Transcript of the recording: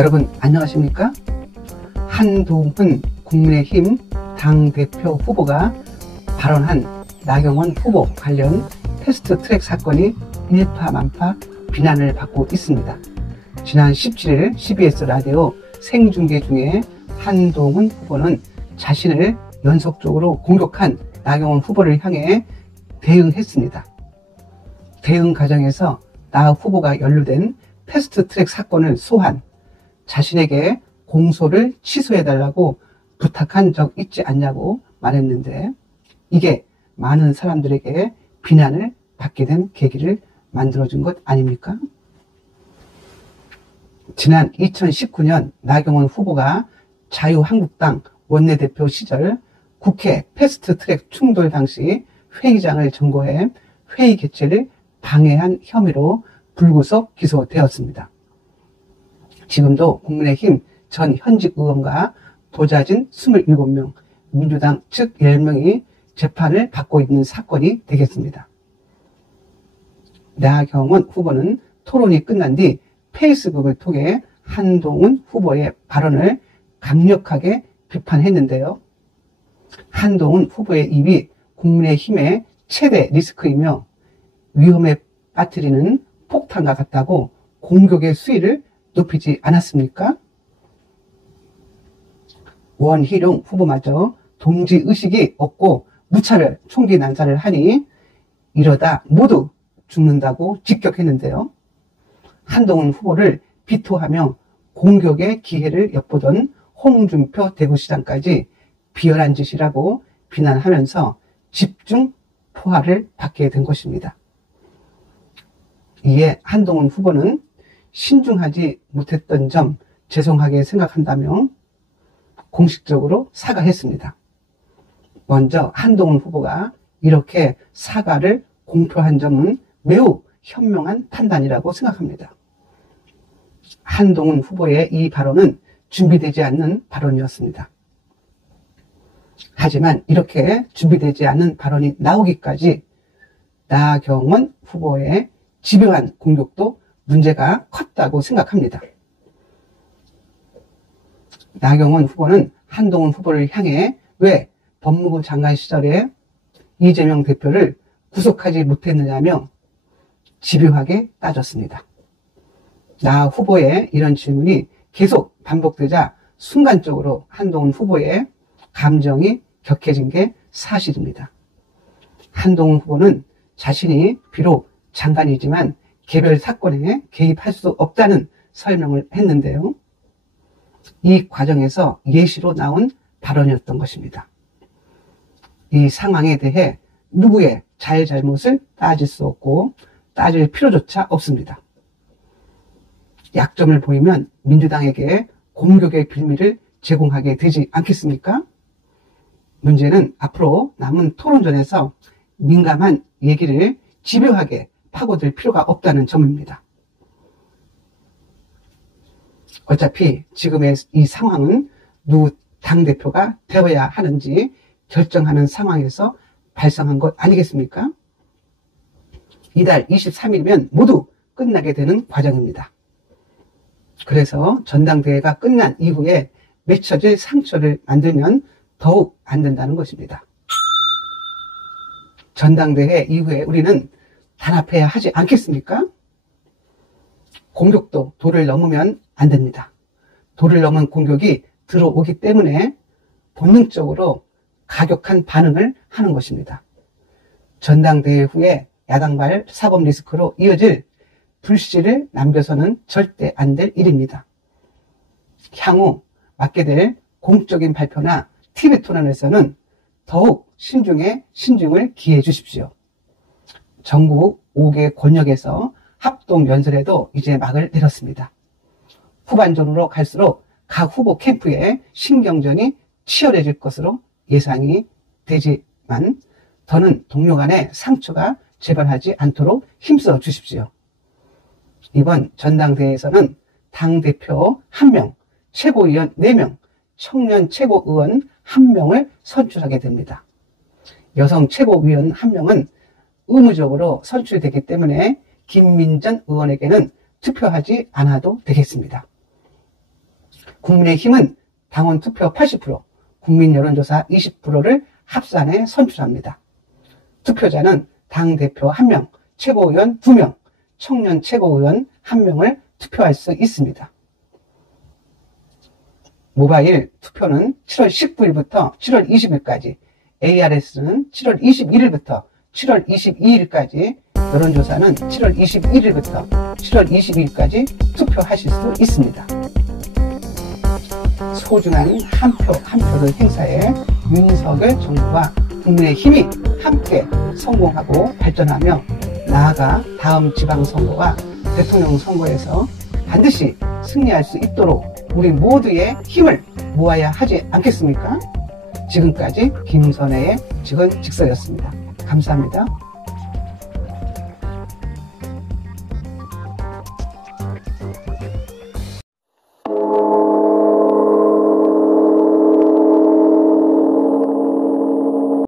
여러분 안녕하십니까? 한동훈 국민의힘 당대표 후보가 발언한 나경원 후보 관련 패스트트랙 사건이 일파만파 비난을 받고 있습니다. 지난 17일 CBS 라디오 생중계 중에 한동훈 후보는 자신을 연속적으로 공격한 나경원 후보를 향해 대응했습니다. 대응 과정에서 나 후보가 연루된 패스트트랙 사건을 소환, 자신에게 공소를 취소해달라고 부탁한 적 있지 않냐고 말했는데, 이게 많은 사람들에게 비난을 받게 된 계기를 만들어준 것 아닙니까? 지난 2019년 나경원 후보가 자유한국당 원내대표 시절 국회 패스트트랙 충돌 당시 회의장을 점거해 회의 개최를 방해한 혐의로 불구속 기소되었습니다. 지금도 국민의힘 전 현직 의원과 보좌진 27명, 민주당 측 10명이 재판을 받고 있는 사건이 되겠습니다. 나경원 후보는 토론이 끝난 뒤 페이스북을 통해 한동훈 후보의 발언을 강력하게 비판했는데요. 한동훈 후보의 입이 국민의힘의 최대 리스크이며 위험에 빠뜨리는 폭탄과 같다고 공격의 수위를 높이지 않았습니까? 원희룡 후보마저 동지의식이 없고 무차별 총기 난사를 하니 이러다 모두 죽는다고 직격했는데요. 한동훈 후보를 비토하며 공격의 기회를 엿보던 홍준표 대구시장까지 비열한 짓이라고 비난하면서 집중 포화를 받게 된 것입니다. 이에 한동훈 후보는 신중하지 못했던 점 죄송하게 생각한다며 공식적으로 사과했습니다. 먼저 한동훈 후보가 이렇게 사과를 공표한 점은 매우 현명한 판단이라고 생각합니다. 한동훈 후보의 이 발언은 준비되지 않는 발언이었습니다. 하지만 이렇게 준비되지 않은 발언이 나오기까지 나경원 후보의 집요한 공격도 문제가 컸다고 생각합니다. 나경원 후보는 한동훈 후보를 향해 왜 법무부 장관 시절에 이재명 대표를 구속하지 못했느냐며 집요하게 따졌습니다. 나 후보의 이런 질문이 계속 반복되자 순간적으로 한동훈 후보의 감정이 격해진 게 사실입니다. 한동훈 후보는 자신이 비록 장관이지만 개별 사건에 개입할 수 없다는 설명을 했는데요. 이 과정에서 예시로 나온 발언이었던 것입니다. 이 상황에 대해 누구의 잘잘못을 따질 수 없고 따질 필요조차 없습니다. 약점을 보이면 민주당에게 공격의 빌미를 제공하게 되지 않겠습니까? 문제는 앞으로 남은 토론전에서 민감한 얘기를 집요하게 파고들 필요가 없다는 점입니다. 어차피 지금의 이 상황은 누구 당대표가 되어야 하는지 결정하는 상황에서 발생한 것 아니겠습니까? 이달 23일이면 모두 끝나게 되는 과정입니다. 그래서 전당대회가 끝난 이후에 맺혀질 상처를 만들면 더욱 안 된다는 것입니다. 전당대회 이후에 우리는 단합해야 하지 않겠습니까? 공격도 도를 넘으면 안 됩니다. 도를 넘은 공격이 들어오기 때문에 본능적으로 가격한 반응을 하는 것입니다. 전당대회 후에 야당발 사법 리스크로 이어질 불씨를 남겨서는 절대 안 될 일입니다. 향후 맡게 될 공적인 발표나 TV 토론에서는 더욱 신중을 기해 주십시오. 전국 5개 권역에서 합동 연설에도 이제 막을 내렸습니다. 후반전으로 갈수록 각 후보 캠프의 신경전이 치열해질 것으로 예상이 되지만 더는 동료 간의 상처가 재발하지 않도록 힘써 주십시오. 이번 전당대회에서는 당대표 1명, 최고위원 4명, 청년 최고의원 1명을 선출하게 됩니다. 여성 최고위원 1명은 의무적으로 선출되기 때문에 김민전 의원에게는 투표하지 않아도 되겠습니다. 국민의힘은 당원 투표 80%, 국민 여론조사 20%를 합산해 선출합니다. 투표자는 당대표 1명, 최고위원 2명, 청년 최고위원 1명을 투표할 수 있습니다. 모바일 투표는 7월 19일부터 7월 20일까지, ARS는 7월 21일부터 7월 22일까지, 여론조사는 7월 21일부터 7월 22일까지 투표하실 수 있습니다. 소중한 한 표 한 표를 행사해 윤석열 정부와 국민의힘이 함께 성공하고 발전하며 나아가 다음 지방선거와 대통령 선거에서 반드시 승리할 수 있도록 우리 모두의 힘을 모아야 하지 않겠습니까? 지금까지 김선혜의 직언직설이었습니다. 감사합니다.